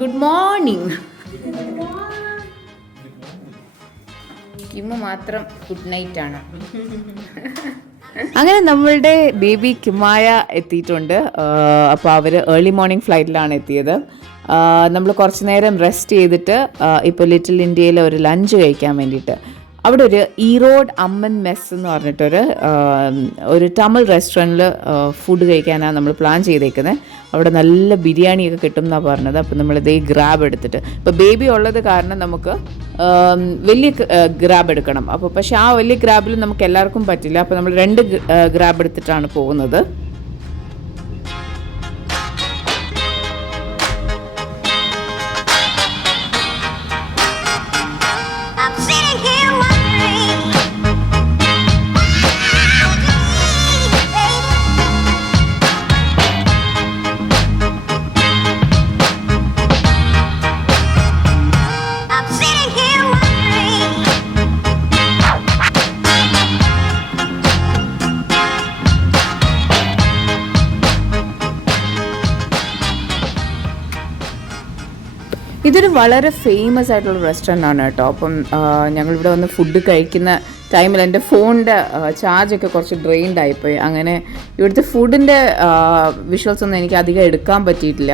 Good morning. കിമ്മു മാത്രം good night ആണ്. അങ്ങനെ നമ്മളുടെ ബേബി കിമായ എത്തിയിട്ടുണ്ട്. അപ്പോൾ അവർ ഏർലി മോർണിംഗ് ഫ്ലൈറ്റിലാണ് എത്തിയത്. നമ്മൾ കുറച്ച് നേരം റെസ്റ്റ് ചെയ്തിട്ട് ഇപ്പോൾ ലിറ്റിൽ ഇന്ത്യയിൽ ഒരു ലഞ്ച് കഴിക്കാൻ വേണ്ടിയിട്ട് അവിടെ ഒരു ഈറോഡ് അമ്മൻ മെസ് എന്ന് പറഞ്ഞിട്ടൊരു തമിഴ് റെസ്റ്റോറൻറ്റിൽ ഫുഡ് കഴിക്കാനാണ് നമ്മൾ പ്ലാൻ ചെയ്തേക്കുന്നത്. അവിടെ നല്ല ബിരിയാണിയൊക്കെ കിട്ടും എന്നാണ് പറഞ്ഞത്. അപ്പോൾ നമ്മളിതേ ഗ്രാബ് എടുത്തിട്ട്, ഇപ്പോൾ ബേബി ഉള്ളത് കാരണം നമുക്ക് വലിയ ഗ്രാബ് എടുക്കണം. അപ്പോൾ പക്ഷേ ആ വലിയ ഗ്രാബിൽ നമുക്ക് എല്ലാവർക്കും പറ്റില്ല. അപ്പോൾ നമ്മൾ 2 ഗ്രാബ് എടുത്തിട്ടാണ് പോകുന്നത്. ഇതൊരു വളരെ ഫേമസ് ആയിട്ടുള്ള റെസ്റ്റോറൻ്റ് ആണ് കേട്ടോ. അപ്പം ഞങ്ങളിവിടെ വന്ന് ഫുഡ് കഴിക്കുന്ന ടൈമിൽ എൻ്റെ ഫോണിൻ്റെ ചാർജൊക്കെ കുറച്ച് ഡ്രെയിൻഡ് ആയിപ്പോയി. അങ്ങനെ ഇവിടുത്തെ ഫുഡിൻ്റെ വിഷ്വൽസ് ഒന്നും എനിക്ക് അധികം എടുക്കാൻ പറ്റിയിട്ടില്ല.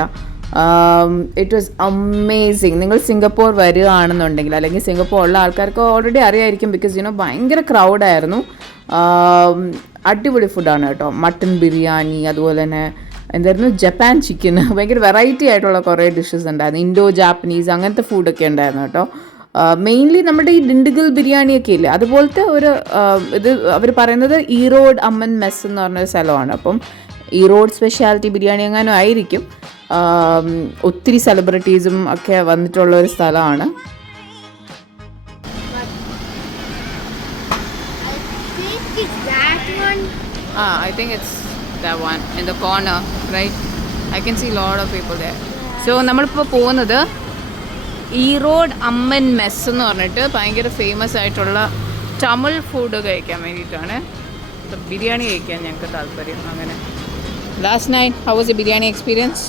It was amazing. നിങ്ങൾ സിംഗപ്പൂർ വരികയാണെന്നുണ്ടെങ്കിൽ, അല്ലെങ്കിൽ സിംഗപ്പൂർ ഉള്ള ആൾക്കാർക്ക് ഓൾറെഡി അറിയായിരിക്കും, ബിക്കോസ് ഭയങ്കര ക്രൗഡായിരുന്നു. അടിപൊളി ഫുഡാണ് കേട്ടോ. മട്ടൺ ബിരിയാണി, അതുപോലെ തന്നെ എന്തായിരുന്നു ജപ്പാൻ ചിക്കൻ, ഭയങ്കര വെറൈറ്റി ആയിട്ടുള്ള കുറേ ഡിഷസ് ഉണ്ടായിരുന്നു. ഇൻഡോ ജാപ്പനീസ് അങ്ങനത്തെ ഫുഡൊക്കെ ഉണ്ടായിരുന്നു കേട്ടോ. മെയിൻലി നമ്മുടെ ഈ ഡിണ്ടിഗൽ ബിരിയാണിയൊക്കെ ഇല്ലേ, അതുപോലത്തെ ഒരു ഇത് അവർ പറയുന്നത് ഈറോഡ് അമ്മൻ മെസ് എന്ന് പറഞ്ഞൊരു സ്ഥലമാണ്. അപ്പം ഈറോഡ് സ്പെഷ്യാലിറ്റി ബിരിയാണി എങ്ങാനും ആയിരിക്കും. ഒത്തിരി സെലിബ്രിറ്റീസും ഒക്കെ വന്നിട്ടുള്ള ഒരു സ്ഥലമാണ്. I think it's that one in the corner, right? I can see a lot of people there. So നമ്മളിപ്പോൾ പോകുന്നത് ഈറോഡ് അമ്മൻ മെസ് എന്ന് പറഞ്ഞിട്ട് ഭയങ്കര ഫേമസ് ആയിട്ടുള്ള തമിഴ് ഫുഡ് കഴിക്കാൻ വേണ്ടിയിട്ടാണ്. ബിരിയാണി കഴിക്കാൻ ഞങ്ങൾക്ക് താല്പര്യം. അങ്ങനെ last night how was the biryani experience?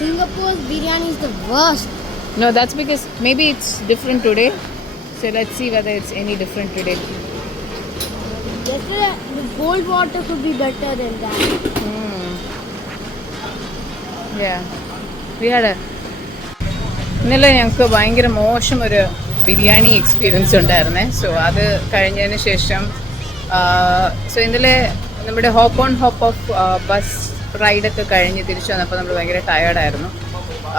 Singapore's biryani is the worst. No, that's because maybe it's different today. So let's see whether it's any different today. Yesterday, the cold water could be better than that. Yeah. We had ഇന്നലെ ഞങ്ങൾക്ക് ഭയങ്കര മോശം ഒരു biryani experience ഉണ്ടായിരുന്നേ. So അത് കഴിഞ്ഞതിന് ശേഷം ഇന്നലെ നമ്മുടെ hop on hop off bus റൈഡൊക്കെ കഴിഞ്ഞ് തിരിച്ചു വന്നപ്പോൾ നമ്മൾ ഭയങ്കര ടയേർഡായിരുന്നു.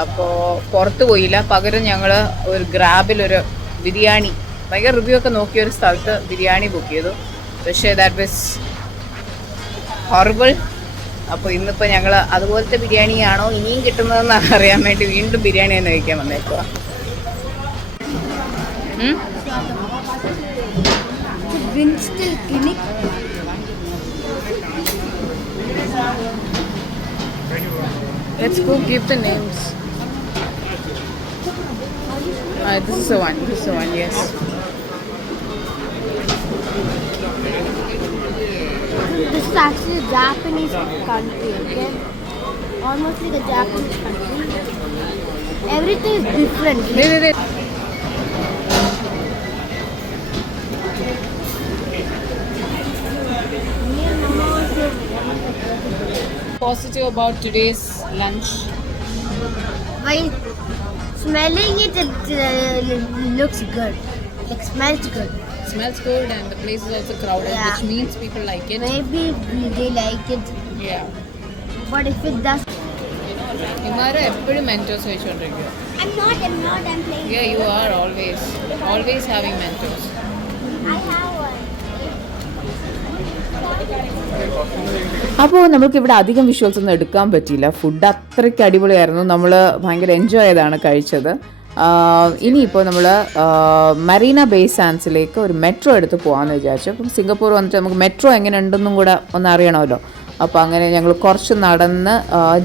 അപ്പോൾ പുറത്ത് പോയില്ല. പകരം ഞങ്ങൾ ഒരു ഗ്രാബിലൊരു ബിരിയാണി, ഭയങ്കര റിവ്യൂ ഒക്കെ നോക്കിയൊരു സ്ഥലത്ത് ബിരിയാണി ബുക്ക് ചെയ്തു. പക്ഷേ ദാറ്റ് വാസ് ഹൊറിബിൾ. അപ്പോൾ ഇന്നിപ്പോൾ ഞങ്ങൾ അതുപോലത്തെ ബിരിയാണിയാണോ ഇനിയും കിട്ടുന്നതെന്ന് അറിയാൻ വേണ്ടി വീണ്ടും ബിരിയാണി തന്നെ കഴിക്കാൻ വന്നേക്കുക. Let's go give the names. This is the one. This is the one. Yes. This is actually a Japanese country, okay? Almost like a Japanese country. Everything is different. Wait. Positive about today's lunch. While smelling it, looks good. It smells good. Smells good and the place is also crowded, Yeah. which means people like it. Maybe they like it. Yeah. But if it does... Himara eppozhum Mentos കഴിച്ചുകൊണ്ടിരിക്കുക. I'm playing. Yeah, you are always having Mentos. I have one. അപ്പോൾ നമുക്കിവിടെ അധികം visuals ഒന്നും എടുക്കാൻ പറ്റിയില്ല. Food അത്രയ്ക്ക് അടിപൊളിയായിരുന്നു. നമ്മൾ ഭയങ്കര എൻജോയ് ചെയ്താണ് കഴിച്ചത്. ഇനിയിപ്പോൾ നമ്മൾ മറീന ബേ സാൻഡ്സിലേക്ക് ഒരു മെട്രോ എടുത്ത് പോകാമെന്ന് വിചാരിച്ചു. അപ്പം സിംഗപ്പൂർ വന്നിട്ട് നമുക്ക് മെട്രോ എങ്ങനെ ഉണ്ടെന്നും കൂടെ ഒന്ന് അറിയണമല്ലോ. അപ്പോൾ അങ്ങനെ ഞങ്ങൾ കുറച്ച് നടന്ന്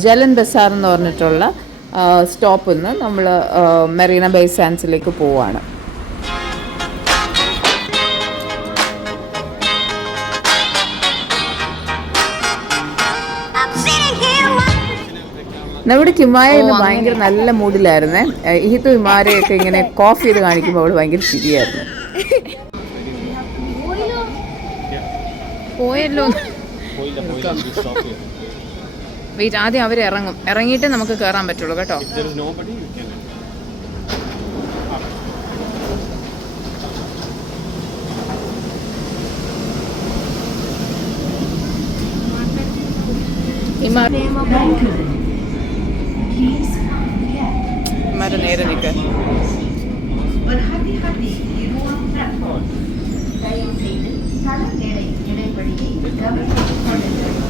ജലൻ ബസാർ എന്ന് പറഞ്ഞിട്ടുള്ള സ്റ്റോപ്പിൽ നിന്ന് നമ്മൾ മറീന ബേ സാൻഡ്സിലേക്ക് പോവുകയാണ്. നമ്മുടെ കിമായ ഇന്ന് ഭയങ്കര നല്ല മൂഡിലായിരുന്നേ. ഈത്തു ഇമാരെയൊക്കെ ഇങ്ങനെ കോഫ് ചെയ്ത് കാണിക്കുമ്പോൾ അവൾ ഭയങ്കര ശരിയായിരുന്നു. പോയല്ലോ. വെയിറ്റ്, ആദ്യം അവർ ഇറങ്ങും, ഇറങ്ങിയിട്ട് നമുക്ക് കയറാൻ പറ്റുള്ളൂ കേട്ടോ. നേരെ നിൽക്ക.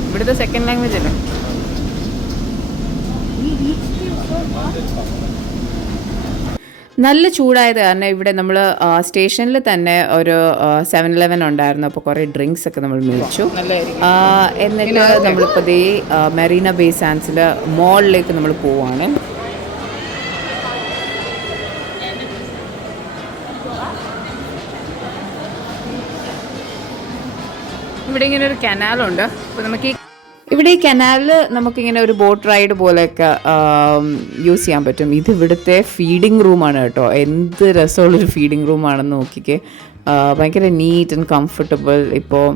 ഇവിടുത്തെ സെക്കൻഡ് ലാംഗ്വേജ് അല്ലേ? നല്ല ചൂടായത് കാരണം ഇവിടെ നമ്മൾ സ്റ്റേഷനിൽ തന്നെ ഒരു 7-Eleven ഉണ്ടായിരുന്നു. അപ്പോൾ കുറേ ഡ്രിങ്ക്സ് ഒക്കെ നമ്മൾ മേടിച്ചു. എന്നിട്ട് നമ്മളിപ്പോൾ ദേ മറീന ബേ സാൻഡ്സിൽ മോളിലേക്ക് നമ്മൾ പോവാണ്. ഇവിടെ ഇങ്ങനെ ഒരു കനാലുണ്ട്. അപ്പോൾ നമുക്ക് ഇവിടെ ഈ കനാലിൽ നമുക്കിങ്ങനെ ഒരു ബോട്ട് റൈഡ് പോലെയൊക്കെ യൂസ് ചെയ്യാൻ പറ്റും. ഇത് ഇവിടുത്തെ ഫീഡിങ് റൂമാണ് കേട്ടോ. എന്ത് രസമുള്ളൊരു ഫീഡിങ് റൂമാണെന്ന് നോക്കിക്കേ. ഭയങ്കര നീറ്റ് ആൻഡ് കംഫർട്ടബിൾ. ഇപ്പോൾ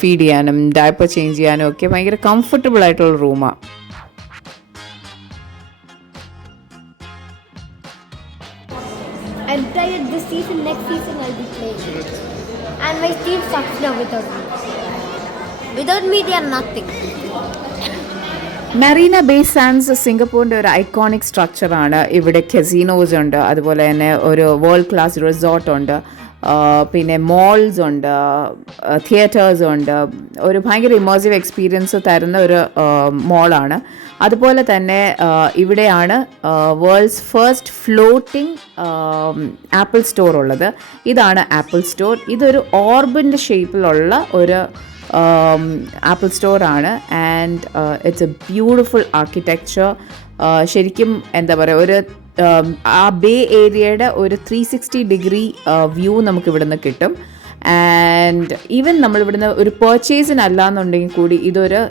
ഫീഡ് ചെയ്യാനും ഡയപ്പർ ചേഞ്ച് ചെയ്യാനും ഒക്കെ ഭയങ്കര കംഫർട്ടബിൾ ആയിട്ടുള്ള റൂമാണ്. I'm tired this season, next season I'll be playing. And my team sucks now without me. Without me they are nothing. Marina Bay Sands സിംഗപ്പൂരിൻ്റെ ഒരു iconic സ്ട്രക്ചറാണ്. ഇവിടെ കസിനോസ് ഉണ്ട്, അതുപോലെ തന്നെ ഒരു വേൾഡ് ക്ലാസ് റിസോർട്ട് ഉണ്ട്, പിന്നെ മോൾസ് ഉണ്ട്, തിയേറ്റേഴ്സ് ഉണ്ട്. ഒരു ഭയങ്കര ഇമേഴ്സീവ് എക്സ്പീരിയൻസ് തരുന്ന ഒരു മോളാണ്. അതുപോലെ തന്നെ ഇവിടെയാണ് world's first floating Apple store ഉള്ളത്. ഇതാണ് ആപ്പിൾ സ്റ്റോർ. ഇതൊരു ഓർബിൻ്റെ ഷേപ്പിലുള്ള ഒരു ആപ്പിൾ സ്റ്റോറാണ്. And it's a beautiful architecture. ശരിക്കും എന്താ പറയുക, ഒരു ആ ബേ ഏരിയയുടെ ഒരു 360-degree വ്യൂ നമുക്ക് ഇവിടുന്ന് കിട്ടും. ആൻഡ് ഈവൻ നമ്മളിവിടുന്ന് ഒരു പെർച്ചേസിനല്ല എന്നുണ്ടെങ്കിൽ കൂടി ഇതൊരു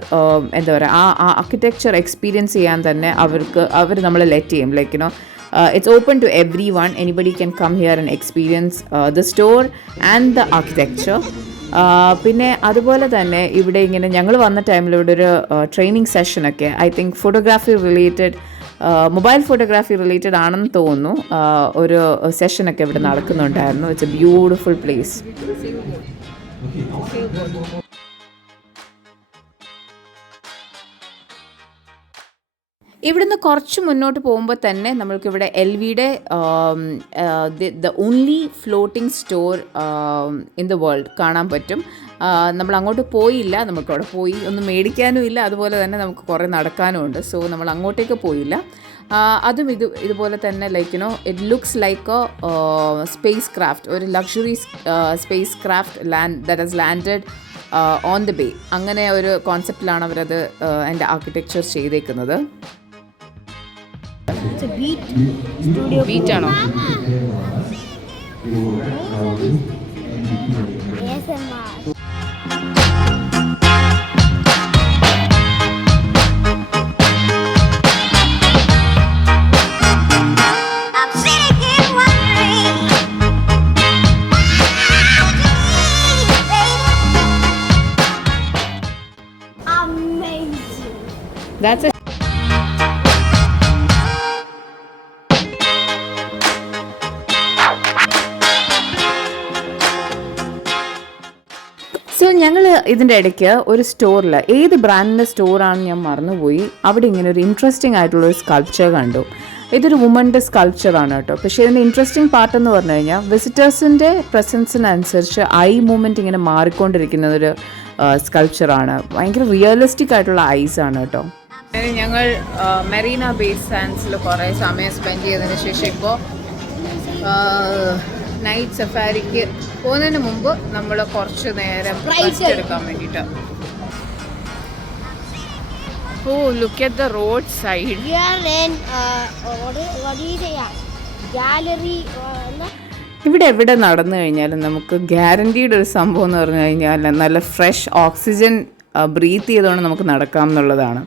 എന്താ പറയുക, ആ ആർക്കിടെക്ചർ എക്സ്പീരിയൻസ് ചെയ്യാൻ തന്നെ അവർ നമ്മളെ ലെറ്റ് ചെയ്യും. Like you know it's open to everyone. Anybody can come here and experience the store and the architecture. പിന്നെ അതുപോലെ തന്നെ ഇവിടെ ഇങ്ങനെ ഞങ്ങൾ വന്ന ടൈമിൽ ഇവിടെ ഒരു ട്രെയിനിങ് സെഷനൊക്കെ I think photography related, mobile photography related ആണെന്ന് തോന്നുന്നു, ഒരു സെഷനൊക്കെ ഇവിടെ നടക്കുന്നുണ്ടായിരുന്നു. It's a beautiful place. ഇവിടുന്ന് കുറച്ച് മുന്നോട്ട് പോകുമ്പോൾ തന്നെ നമ്മൾക്കിവിടെ LVയുടെ the only floating store in the world കാണാൻ പറ്റും. നമ്മൾ അങ്ങോട്ട് പോയില്ല, നമുക്ക് അവിടെ പോയി ഒന്നും മേടിക്കാനും ഇല്ല, അതുപോലെ തന്നെ നമുക്ക് കുറേ നടക്കാനും ഉണ്ട്. സോ നമ്മൾ അങ്ങോട്ടേക്ക് പോയില്ല. അതും ഇതുപോലെ തന്നെ like you know it looks like a spacecraft, ഒരു luxury spacecraft that has landed on the bay. അങ്ങനെ ഒരു കോൺസെപ്റ്റിലാണ് അവരത് അതിൻ്റെ ആർക്കിടെക്ചർ ചെയ്തേക്കുന്നത്. ബീറ്റാണോ? That's it. സോ ഞങ്ങൾ ഇതിൻ്റെ ഇടയ്ക്ക് ഒരു സ്റ്റോറിൽ, ഏത് ബ്രാൻഡിൻ്റെ സ്റ്റോറാണെന്ന് ഞാൻ മറന്നുപോയി, അവിടെ ഇങ്ങനെ ഒരു ഇൻട്രസ്റ്റിംഗ് ആയിട്ടുള്ളൊരു സ്കൾപ്ചർ കണ്ടു. ഇതൊരു വുമൻ്റെ സ്കൾപ്ചറാണ് കേട്ടോ. പക്ഷേ ഇതിൻ്റെ ഇൻട്രസ്റ്റിംഗ് പാർട്ട് എന്ന് പറഞ്ഞു കഴിഞ്ഞാൽ വിസിറ്റേഴ്സിൻ്റെ പ്രസൻസിനനുസരിച്ച് ഐ മൂവ്മെൻറ്റ് ഇങ്ങനെ മാറിക്കൊണ്ടിരിക്കുന്ന ഒരു സ്കൾപ്ചറാണ്. ഭയങ്കര റിയലിസ്റ്റിക് ആയിട്ടുള്ള ഐസ് ആണ് കേട്ടോ. ഞങ്ങൾ മറീന ബേ സാൻഡ്സിൽ കുറേ സമയം സ്പെൻഡ് ചെയ്തതിന് ശേഷം ഇപ്പോൾ നൈറ്റ് സഫാരിക്ക് പോകുന്നതിന് മുമ്പ് നമ്മൾ കുറച്ച് നേരം റെസ്റ്റ് എടുക്കാൻ വേണ്ടിയിട്ട്. Oh look at the roadside. ഇവിടെ എവിടെ നടന്നു കഴിഞ്ഞാലും നമുക്ക് ഗ്യാരണ്ടീഡ് ഒരു സംഭവം എന്ന് പറഞ്ഞു കഴിഞ്ഞാൽ നല്ല ഫ്രഷ് ഓക്സിജൻ ബ്രീത്ത് ചെയ്തുകൊണ്ട് നമുക്ക് നടക്കാം എന്നുള്ളതാണ്.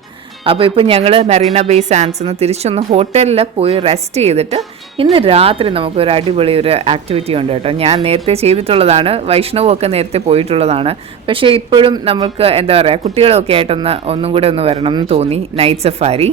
അപ്പോൾ ഇപ്പോൾ ഞങ്ങൾ മെറീന ബേ സാൻഡ്സിൽ നിന്ന് തിരിച്ചൊന്ന് ഹോട്ടലിൽ പോയി റെസ്റ്റ് ചെയ്തിട്ട് ഇന്ന് രാത്രി നമുക്കൊരു അടിപൊളി ഒരു ആക്ടിവിറ്റി ഉണ്ട് കേട്ടോ. ഞാൻ നേരത്തെ ചെയ്തിട്ടുള്ളതാണ്, വൈഷ്ണവും ഒക്കെ നേരത്തെ പോയിട്ടുള്ളതാണ്. പക്ഷേ ഇപ്പോഴും നമുക്ക് എന്താ പറയുക, കുട്ടികളൊക്കെ ആയിട്ടൊന്ന് ഒന്നും കൂടെ ഒന്ന് വരണം എന്ന് തോന്നി. Night safari.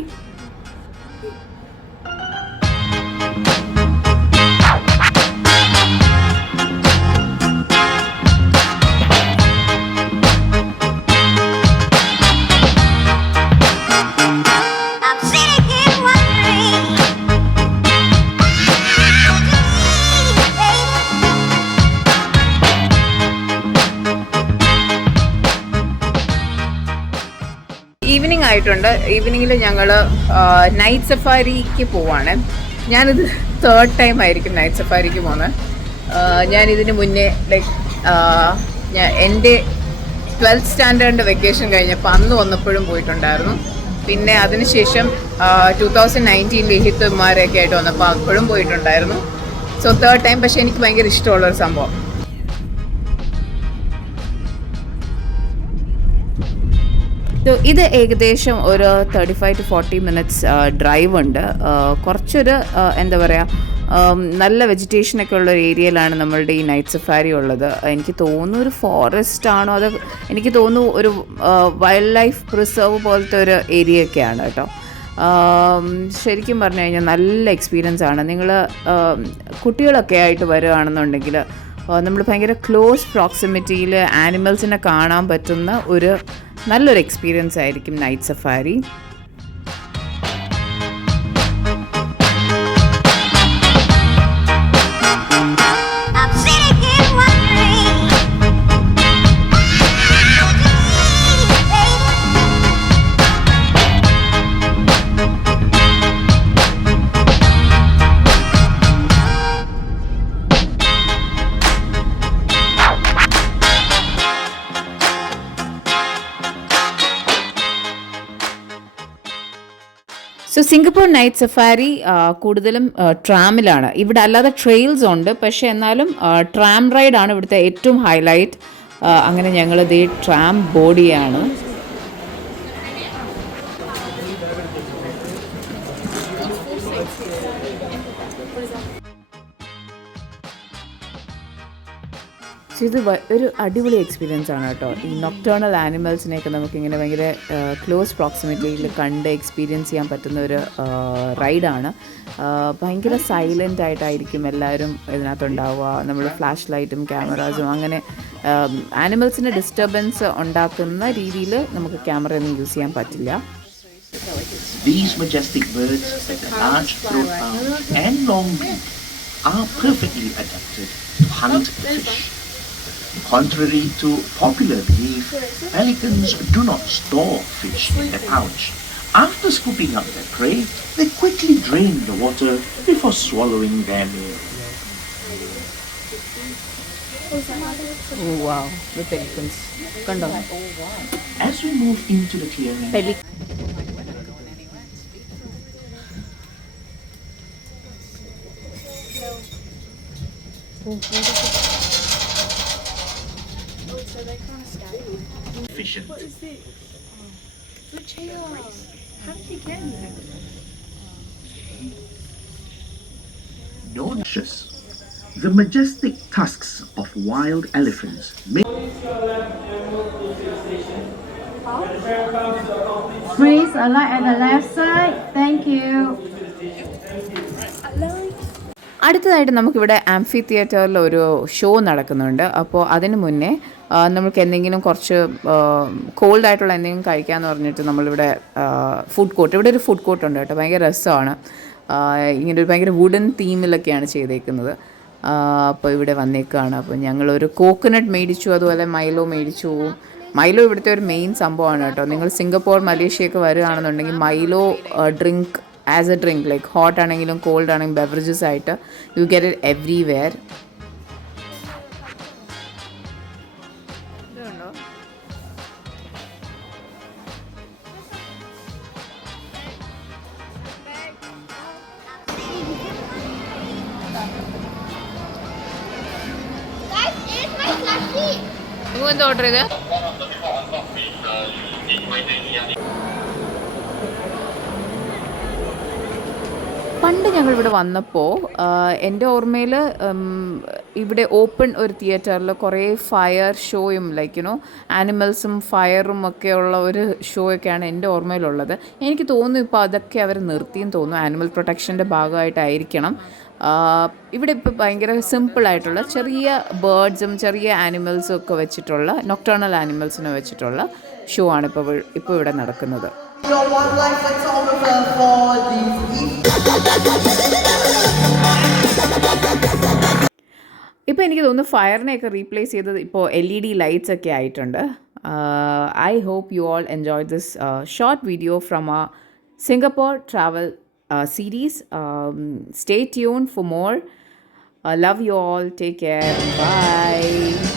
ഈവനിങ് ആയിട്ടുണ്ട്. ഈവനിങ്ങിൽ ഞങ്ങൾ നൈറ്റ് സഫാരിക്ക് പോവാണ്. ഞാനിത് 3rd ടൈം ആയിരിക്കും നൈറ്റ് സഫാരിക്ക് പോകുന്നത്. ഞാനിതിന് മുന്നേ എൻ്റെ 12th സ്റ്റാൻഡേർഡിൻ്റെ വെക്കേഷൻ കഴിഞ്ഞപ്പോൾ അന്ന് വന്നപ്പോഴും പോയിട്ടുണ്ടായിരുന്നു. പിന്നെ അതിനുശേഷം 2019 ലിഹിത്തുമാരൊക്കെ ആയിട്ട് വന്നപ്പോൾ അപ്പോഴും പോയിട്ടുണ്ടായിരുന്നു. So 3rd time. പക്ഷേ എനിക്ക് ഭയങ്കര ഇഷ്ടമുള്ളൊരു സംഭവം. ഇത് ഏകദേശം ഒരു 35 to 40 minutes ഡ്രൈവ് ഉണ്ട്. കുറച്ചൊരു എന്താ പറയുക, നല്ല വെജിറ്റേഷനൊക്കെ ഉള്ള ഒരു ഏരിയയിലാണ് നമ്മളുടെ ഈ നൈറ്റ് സഫാരി ഉള്ളത്. എനിക്ക് തോന്നുന്നു ഒരു ഫോറസ്റ്റ് ആണോ, അത് എനിക്ക് തോന്നുന്നു ഒരു വൈൽഡ് ലൈഫ് പ്രിസർവ് പോലത്തെ ഒരു ഏരിയ ഒക്കെയാണ് കേട്ടോ. ശരിക്കും പറഞ്ഞു കഴിഞ്ഞാൽ നല്ല എക്സ്പീരിയൻസ് ആണ്. നിങ്ങൾ കുട്ടികളൊക്കെ ആയിട്ട് വരികയാണെന്നുണ്ടെങ്കിൽ നമ്മൾ ഭയങ്കര ക്ലോസ് പ്രോക്സിമിറ്റിയിൽ ആനിമൽസിനെ കാണാൻ പറ്റുന്ന ഒരു നല്ലൊരു എക്സ്പീരിയൻസ് ആയിരിക്കും night safari. So Singapore night safari കൂടുതലും ട്രാമിലാണ്. ഇവിടെ അല്ലാതെ ട്രെയിൽസ് ഉണ്ട്, പക്ഷേ എന്നാലും ട്രാം റൈഡാണ് ഇവിടുത്തെ ഏറ്റവും ഹൈലൈറ്റ്. അങ്ങനെ ഞങ്ങളിത് ട്രാം ബോഡിയാണ്. ഇത് ഒരു അടിപൊളി എക്സ്പീരിയൻസ് ആണ് കേട്ടോ. ഈ നൊക്ടേണൽ ആനിമൽസിനെയൊക്കെ നമുക്കിങ്ങനെ ഭയങ്കര ക്ലോസ് പ്രോക്സിമിറ്റിയിൽ കണ്ട് എക്സ്പീരിയൻസ് ചെയ്യാൻ പറ്റുന്ന ഒരു റൈഡാണ്. ഭയങ്കര സൈലൻ്റ് ആയിട്ടായിരിക്കും എല്ലാവരും ഇതിനകത്തുണ്ടാവുക. നമ്മൾ ഫ്ലാഷ് ലൈറ്റും ക്യാമറാസും അങ്ങനെ ആനിമൽസിന് ഡിസ്റ്റർബൻസ് ഉണ്ടാക്കുന്ന രീതിയിൽ നമുക്ക് ക്യാമറയൊന്നും യൂസ് ചെയ്യാൻ പറ്റില്ല. These majestic birds with a large throat band and long beak are perfectly adapted to hunt fish. Contrary to popular belief, pelicans do not store fish in their pouch. After scooping up their prey, they quickly drain the water before swallowing them. Oh wow, the pelicans. Kando. As we move into the clearing, efficient. What is it? Which here? How did you get in there? No noxious. The majestic tusks of wild elephants make Please alight at the left side. Thank you. അടുത്തതായിട്ട് നമുക്കിവിടെ amphi തിയേറ്ററിൽ ഒരു show നടക്കുന്നുണ്ട്. അപ്പോൾ അതിന് മുന്നേ നമുക്ക് എന്തെങ്കിലും കുറച്ച് കോൾഡ് ആയിട്ടുള്ള എന്തെങ്കിലും കഴിക്കാമെന്ന് പറഞ്ഞിട്ട് നമ്മളിവിടെ ഫുഡ് കോർട്ട്, ഇവിടെ ഒരു ഫുഡ് കോർട്ട് ഉണ്ട് കേട്ടോ. ഭയങ്കര രസമാണ്. ഇങ്ങനെ ഒരു ഭയങ്കര വുഡൻ തീമിലൊക്കെയാണ് ചെയ്തേക്കുന്നത്. അപ്പോൾ ഇവിടെ വന്നേക്കാണ്. അപ്പോൾ ഞങ്ങളൊരു കോക്കനട്ട് മേടിച്ചു, അതുപോലെ മൈലോ മേടിച്ചു. മൈലോ ഇവിടുത്തെ ഒരു മെയിൻ സംഭവമാണ് കേട്ടോ. നിങ്ങൾ സിംഗപ്പൂർ മലേഷ്യയൊക്കെ വരികയാണെന്നുണ്ടെങ്കിൽ Milo drink as A drink like hot ആണെങ്കിലും കോൾഡ് ആണെങ്കിലും ബെവറേജസ് ആയിട്ട് യു ഗെറ്റ് ഇറ്റ് എവ്രിവെയർ. ഇതുണ്ടോ? Guys, it's my plushie. എന്താ ഓർഡർ ചെയ്ത്? പണ്ട് ഞങ്ങൾ ഇവിടെ വന്നപ്പോൾ എൻ്റെ ഓർമ്മയിൽ ഇവിടെ ഓപ്പൺ ഒരു തിയേറ്ററിൽ കുറേ ഫയർ ഷോയും ലൈക്ക് യുനോ ആനിമൽസും ഫയറും ഒക്കെയുള്ള ഒരു ഷോ ഒക്കെയാണ് എൻ്റെ ഓർമ്മയിലുള്ളത്. എനിക്ക് തോന്നുന്നു ഇപ്പോൾ അതൊക്കെ അവർ നിർത്തിയെന്ന് തോന്നുന്നു. ആനിമൽ പ്രൊട്ടക്ഷൻ്റെ ഭാഗമായിട്ടായിരിക്കണം. ഇവിടെ ഇപ്പോൾ ഭയങ്കര സിമ്പിളായിട്ടുള്ള ചെറിയ ബേർഡ്സും ചെറിയ ആനിമൽസും ഒക്കെ വെച്ചിട്ടുള്ള നൊക്ടേണൽ ആനിമൽസിനെ വെച്ചിട്ടുള്ള ഷോ ആണ് ഇപ്പോൾ ഇവിടെ നടക്കുന്നത്. Your wildlife photographer for these ഇപ്പോൾ എനിക്ക് തോന്നുന്നു ഫയറിനെയൊക്കെ റീപ്ലേസ് ചെയ്തത് ഇപ്പോൾ LED ലൈറ്റ്സ് ഒക്കെ ആയിട്ടുണ്ട്. I hope you all enjoy this short video from a Singapore travel series. Stay tuned for more. Love you all. Take care. Bye.